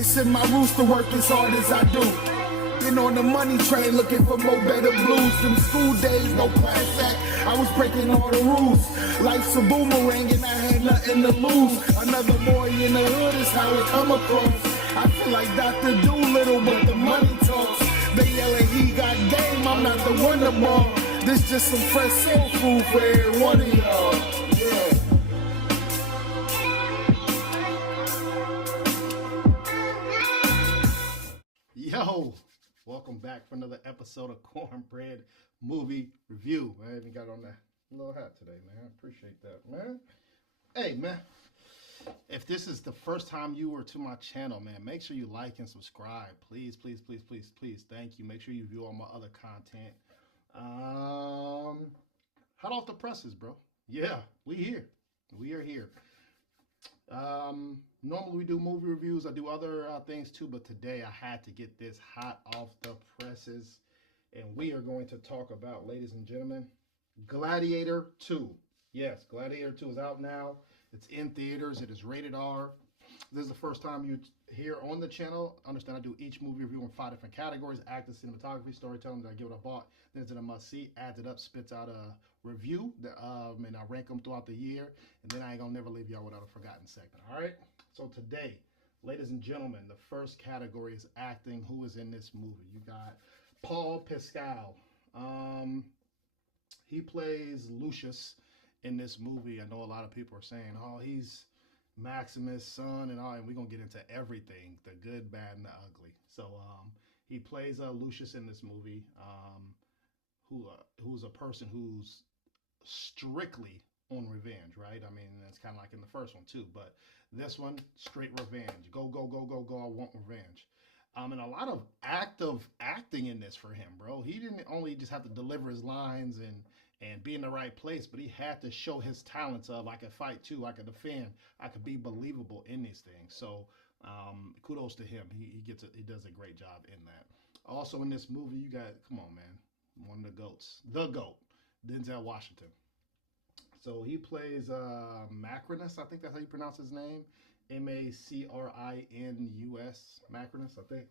It's in my roots to work as hard as I do. Been on the money train looking for more better blues. Them school days, no class act, I was breaking all the rules. Life's a boomerang and I had nothing to lose. Another boy in the hood is how it come across. I feel like Dr. Doolittle, but the money talks. They yelling he got game, I'm not the wonder ball. This just some fresh soul food for every one of y'all. Yeah. Yo, welcome back for another episode of Cornbread Movie Review. I even got on that little hat today, man. I appreciate that, man. Hey, man, if this is the first time you were to my channel, man, make sure you like and subscribe. Please, please, please, please, please. Thank you. Make sure you view all my other content. Hot off the presses, bro. Yeah, we here. We are here. Normally we do movie reviews. I do other things too, but today I had to get this hot off the presses, and we are going to talk about, ladies and gentlemen, Gladiator 2. Yes, Gladiator 2 is out now. It's in theaters. It is rated R. This is the first time you here on the channel. Understand I do each movie review in 5 different categories: acting, cinematography, storytelling. That I give it a bought. Then it's in a must-see. Adds it up, spits out a review, and I rank them throughout the year. And then I ain't gonna never leave y'all without a forgotten segment. All right. So today, ladies and gentlemen, the first category is acting. Who is in this movie? You got Paul Pascal. He plays Lucius in this movie. I know a lot of people are saying, "Oh, he's Maximus' son," and all, and we're gonna get into everything, the good, bad, and the ugly. So he plays Lucius in this movie, who's a person who's strictly on revenge, right? I mean, that's kind of like in the first one too, but this one, straight revenge. Go, go, go, go, go, I want revenge. And a lot of active acting in this for him, bro. He didn't only just have to deliver his lines and be in the right place, but he had to show his talents of, I could fight too, I could defend, I could be believable in these things. So kudos to him. He does a great job in that. Also in this movie, you got, come on, man, one of the GOATs, the GOAT, Denzel Washington. So he plays Macrinus, I think that's how you pronounce his name. Macrinus, Macrinus, I think.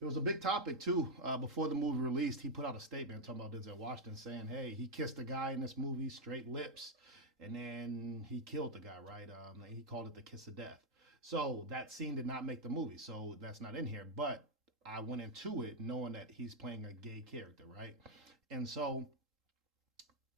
It was a big topic too. Before the movie released, he put out a statement talking about Denzel Washington saying, hey, he kissed a guy in this movie, straight lips, and then he killed the guy, right? He called it the kiss of death. So that scene did not make the movie, so that's not in here. But I went into it knowing that he's playing a gay character, right? And so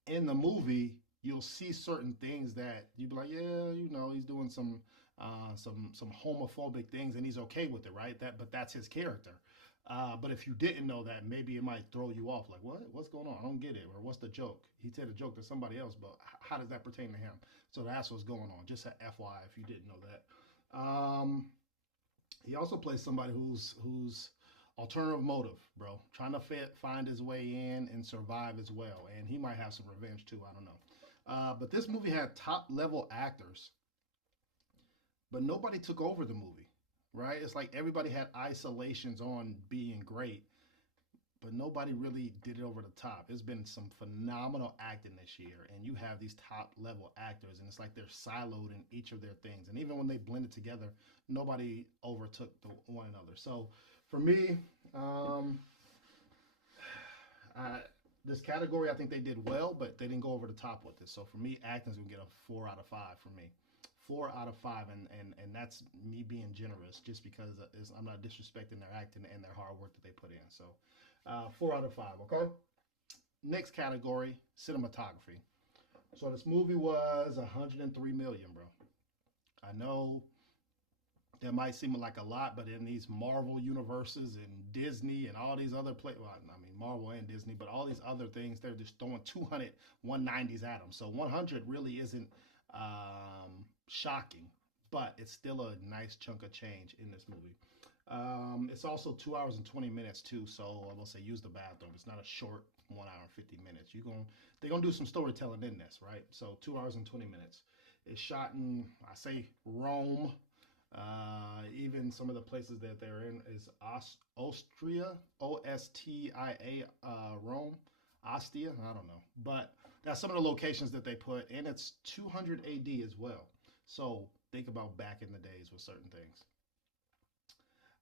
in the movie, you'll see certain things that you'd be like, yeah, you know, he's doing some homophobic things, and he's okay with it, right? But that's his character. But if you didn't know that, maybe it might throw you off. Like, what's going on? I don't get it. Or what's the joke? He said a joke to somebody else, but how does that pertain to him? So that's what's going on. Just a FYI if you didn't know that. He also plays somebody who's alternative motive, bro, trying to find his way in and survive as well. And he might have some revenge too. I don't know. But this movie had top level actors, but nobody took over the movie, right? It's like everybody had isolations on being great, but nobody really did it over the top. There's been some phenomenal acting this year, and you have these top level actors, and it's like they're siloed in each of their things. And even when they blended together, nobody overtook one another. So for me, this category, I think they did well, but they didn't go over the top with it. So for me, acting's gonna get a 4 out of 5 for me. 4 out of 5, and that's me being generous, just because I'm not disrespecting their acting and their hard work that they put in. So 4 out of 5, okay? Next category, cinematography. So this movie was 103 million, bro. I know that might seem like a lot, but in these Marvel universes and Disney and all these other Marvel and Disney, but all these other things, they're just throwing 200, 190s at them. So 100 really isn't shocking, but it's still a nice chunk of change in this movie. It's also 2 hours and 20 minutes too, so I will say use the bathroom. It's not a short 1 hour and 50 minutes. They're gonna do some storytelling in this, right? So 2 hours and 20 minutes. It's shot in, I say, Rome. Even some of the places that they're in is Austria, Ostia, Rome, Ostia, I don't know. But that's some of the locations that they put, and it's 200 AD as well. So think about back in the days with certain things.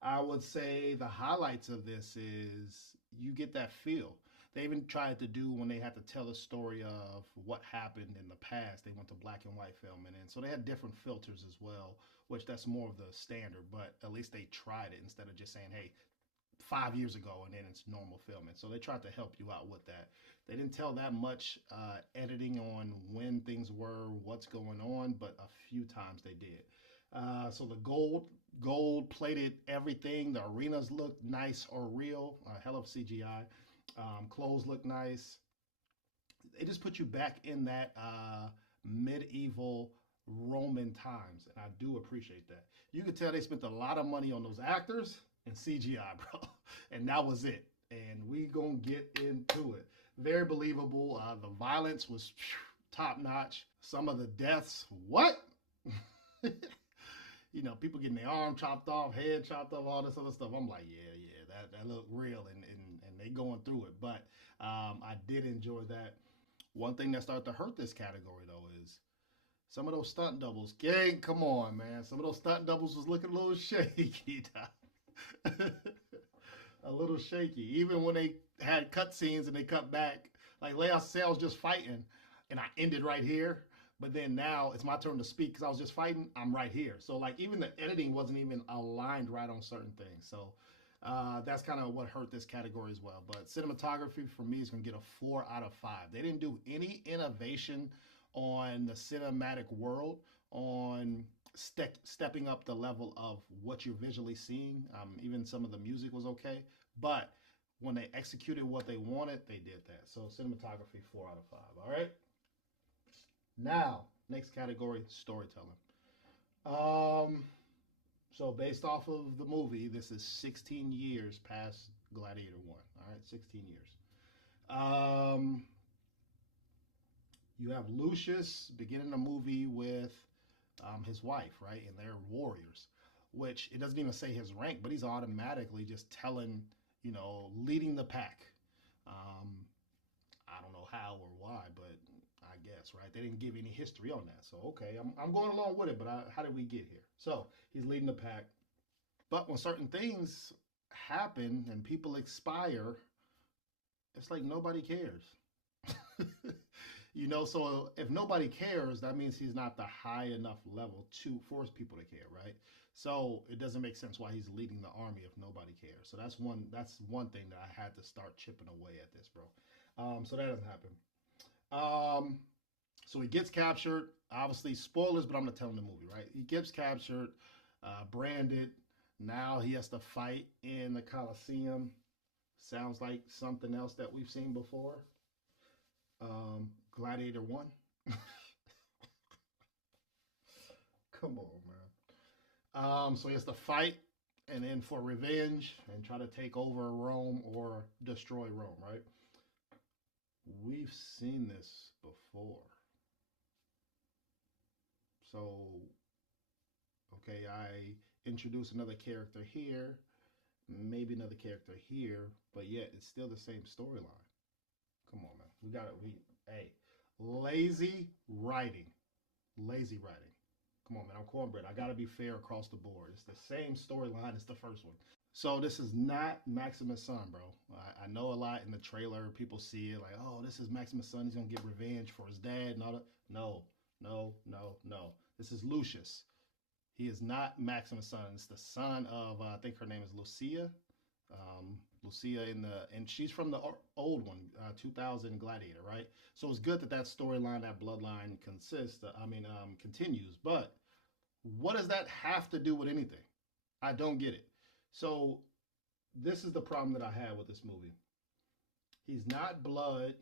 I would say the highlights of this is you get that feel. They even tried to do when they had to tell a story of what happened in the past. They went to black and white filming, and so they had different filters as well, which that's more of the standard. But at least they tried it instead of just saying, "Hey, 5 years ago," and then it's normal filming. So they tried to help you out with that. They didn't tell that much editing on when things were, what's going on, but a few times they did. So the gold plated everything. The arenas look nice or real. Hell of CGI. Clothes look nice. They just put you back in that medieval Roman times, and I do appreciate that. You can tell they spent a lot of money on those actors and CGI, bro, and that was it. And we gonna get into it. Very believable. The violence was top notch. Some of the deaths, what? You know, people getting their arm chopped off, head chopped off, all this other stuff. I'm like, yeah, that looked real, and they going through it. But I did enjoy that. One thing that started to hurt this category though is some of those stunt doubles. Gang, come on, man. Some of those stunt doubles was looking a little shaky. A little shaky. Even when they had cut scenes and they cut back, like Lea Sales just fighting, and I ended right here. But then now it's my turn to speak because I was just fighting. I'm right here. So like even the editing wasn't even aligned right on certain things. So that's kind of what hurt this category as well. But cinematography for me is going to get a 4 out of 5. They didn't do any innovation on the cinematic world, on stepping up the level of what you're visually seeing. Even some of the music was okay. But when they executed what they wanted, they did that. So cinematography, 4 out of 5. All right. Now, next category, storytelling. So based off of the movie, this is 16 years past Gladiator 1. All right, 16 years. You have Lucius beginning the movie with his wife, right? And they're warriors, which it doesn't even say his rank, but he's automatically just telling, leading the pack. I don't know how or why, but I guess, right? They didn't give any history on that. So, okay, I'm going along with it, but how did we get here? So, he's leading the pack. But when certain things happen and people expire, it's like nobody cares. So if nobody cares, that means he's not the high enough level to force people to care, right? So it doesn't make sense why he's leading the army if nobody cares. So that's one thing that I had to start chipping away at this, bro. So that doesn't happen. So he gets captured. Obviously, spoilers, but I'm gonna tell him the movie, right? He gets captured, branded. Now he has to fight in the Coliseum. Sounds like something else that we've seen before. Gladiator 1. Come on, man. So he has to fight and then for revenge and try to take over Rome or destroy Rome, right? We've seen this before. So, okay, I introduce another character here, maybe another character here, but yet it's still the same storyline. Come on, man. We got it. Hey, lazy writing. Lazy writing. Come on, man. I'm Cornbread. I got to be fair across the board. It's the same storyline as the first one. So this is not Maximus' son, bro. I know a lot in the trailer. People see it like, oh, this is Maximus' son. He's going to get revenge for his dad and all that. No. This is Lucius. He is not Maximus' son. It's the son of, I think her name is Lucia. Lucia and she's from the old one, 2000 Gladiator, right? So it's good that storyline, that bloodline continues. But what does that have to do with anything? I don't get it. So this is the problem that I had with this movie. He's not blood.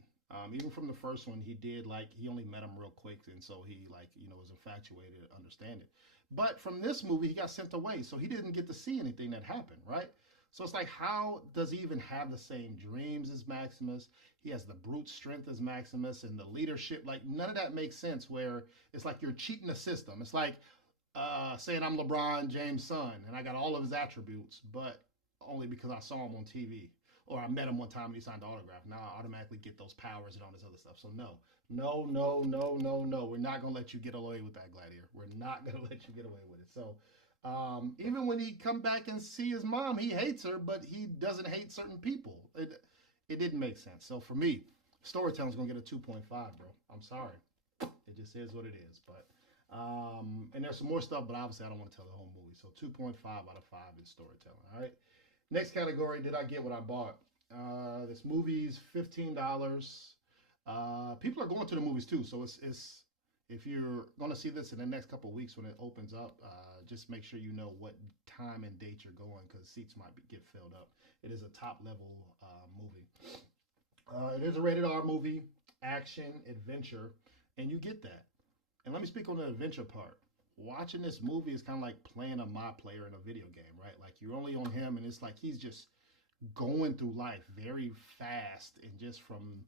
Even from the first one, he only met him real quick, and so he was infatuated to understand it. But from this movie, he got sent away, so he didn't get to see anything that happened, right? So it's like, how does he even have the same dreams as Maximus? He has the brute strength as Maximus and the leadership. Like, none of that makes sense, where it's like you're cheating the system. It's like saying I'm LeBron James' son, and I got all of his attributes, but only because I saw him on TV. or I met him one time and he signed the autograph. Now I automatically get those powers and all this other stuff. So no, no, no, no, no, no. We're not gonna let you get away with that, Gladiator. We're not gonna let you get away with it. So even when he come back and see his mom, he hates her, but he doesn't hate certain people. It didn't make sense. So for me, storytelling's gonna get a 2.5, bro. I'm sorry. It just is what it is. But and there's some more stuff, but obviously I don't want to tell the whole movie. So 2.5 out of 5 is storytelling. All right. Next category, did I get what I bought? This movie's $15. People are going to the movies too, so it's if you're going to see this in the next couple of weeks when it opens up, just make sure you know what time and date you're going because seats might get filled up. It is a top level movie. It is a rated R movie, action, adventure, and you get that. And let me speak on the adventure part. Watching this movie is kind of like playing a My Player in a video game, right? Like you're only on him and it's like he's just going through life very fast and just from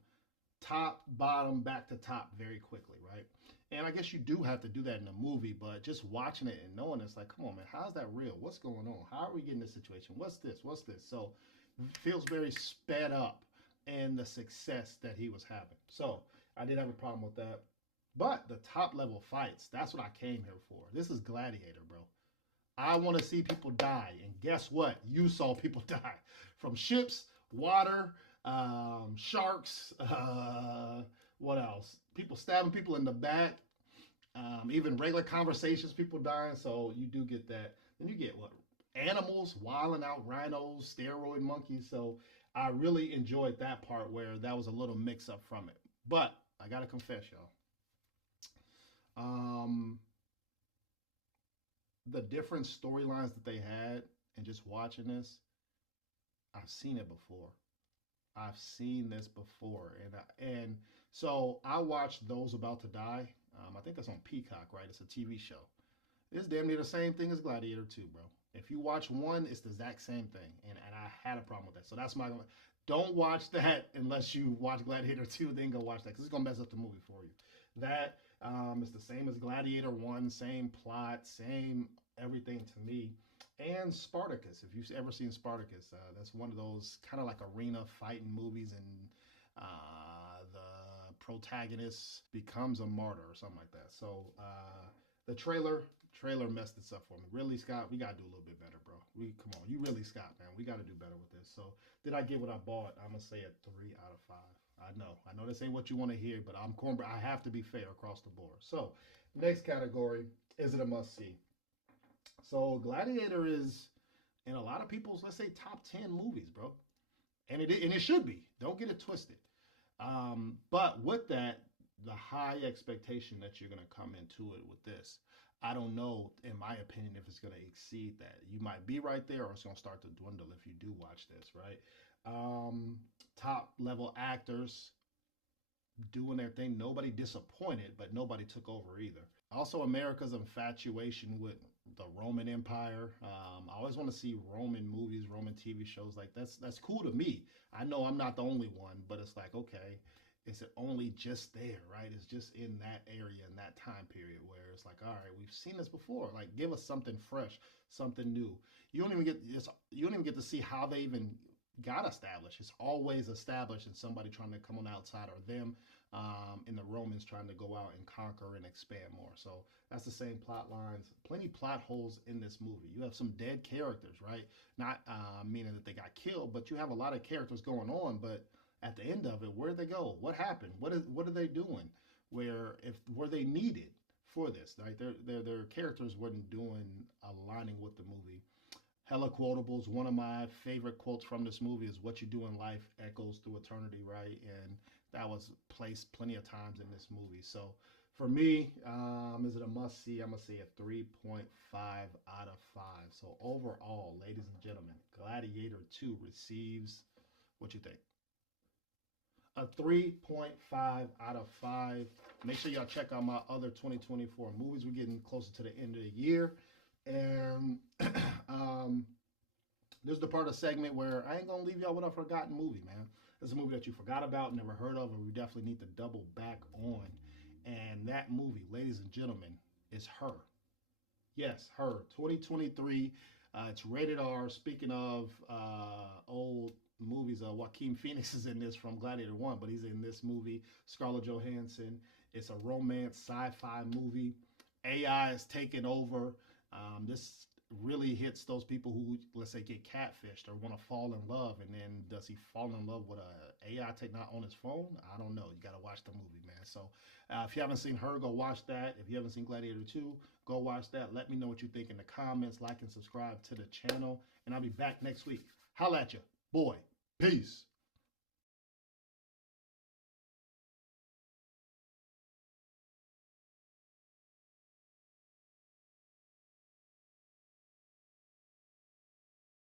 top, bottom, back to top very quickly, right? And I guess you do have to do that in a movie, but just watching it and knowing it's like, come on, man, how's that real? What's going on? How are we getting this situation? What's this? What's this? So it feels very sped up in the success that he was having. So I did have a problem with that. But the top level fights, that's what I came here for. This is Gladiator, bro. I want to see people die. And guess what? You saw people die. From ships, water, sharks, what else? People stabbing people in the back, even regular conversations, people dying. So you do get that. Then you get what? Animals wilding out, rhinos, steroid monkeys. So I really enjoyed that part where that was a little mix up from it. But I got to confess, y'all. The different storylines that they had and just watching this, I've seen it before. I've seen this before. And so I watched Those About to Die. I think that's on Peacock, right? It's a TV show. It's damn near the same thing as Gladiator 2, bro. If you watch one, it's the exact same thing. And I had a problem with that. So that's my... Don't watch that unless you watch Gladiator 2, then go watch that. Because it's going to mess up the movie for you. That is the same as Gladiator 1. Same plot, same everything to me. And Spartacus. If you've ever seen Spartacus, that's one of those kind of like arena fighting movies. And the protagonist becomes a martyr or something like that. So the trailer messed this up for me. Ridley Scott, we got to do a little bit better, bro. Come on, you Ridley Scott, man. We got to do better with this. So did I get what I bought? I'm going to say a 3 out of 5. I know this ain't what you want to hear, but I'm Cornbread. I have to be fair across the board. So next category, is it a must-see? So Gladiator is in a lot of people's, let's say, top 10 movies, bro. And it should be. Don't get it twisted. But with that, the high expectation that you're going to come into it with this, I don't know, in my opinion, if it's going to exceed that. You might be right there or it's going to start to dwindle if you do watch this, right? Top level actors doing their thing. Nobody disappointed, but nobody took over either. Also, America's infatuation with the Roman Empire. I always want to see Roman movies, Roman TV shows. Like that's cool to me. I know I'm not the only one, but it's like, okay, is it only just there, right? It's just in that area, in that time period where it's like, all right, we've seen this before. Like, give us something fresh, something new. You don't even get to see how they even got established. It's always established in somebody trying to come on the outside or them and the Romans trying to go out and conquer and expand more. So that's the same plot lines. Plenty plot holes in this movie. You have some dead characters, right? Not meaning that they got killed, but you have a lot of characters going on, but at the end of it, where'd they go? What happened? What are they doing? Were they needed for this? Right? Their characters wasn't aligning with the movie. Hella quotables. One of my favorite quotes from this movie is "What you do in life echoes through eternity," right? And that was placed plenty of times in this movie. So for me, is it a must see? I'm gonna say a 3.5 out of 5. So overall, ladies and gentlemen, Gladiator 2 receives, what you think? A 3.5 out of 5. Make sure y'all check out my other 2024 movies. We're getting closer to the end of the year. And this is the part of the segment where I ain't going to leave y'all with a forgotten movie, man. It's a movie that you forgot about, never heard of, and we definitely need to double back on. And that movie, ladies and gentlemen, is Her. Yes, Her. 2023. It's rated R. Speaking of old movies. Joaquin Phoenix is in this from Gladiator 1, but he's in this movie. Scarlett Johansson. It's a romance sci-fi movie. AI is taking over. This really hits those people who, let's say, get catfished or want to fall in love. And then does he fall in love with a AI technology on his phone? I don't know. You got to watch the movie, man. So if you haven't seen Her, go watch that. If you haven't seen Gladiator 2, go watch that. Let me know what you think in the comments. Like and subscribe to the channel. And I'll be back next week. Holla at you. Boy. Peace.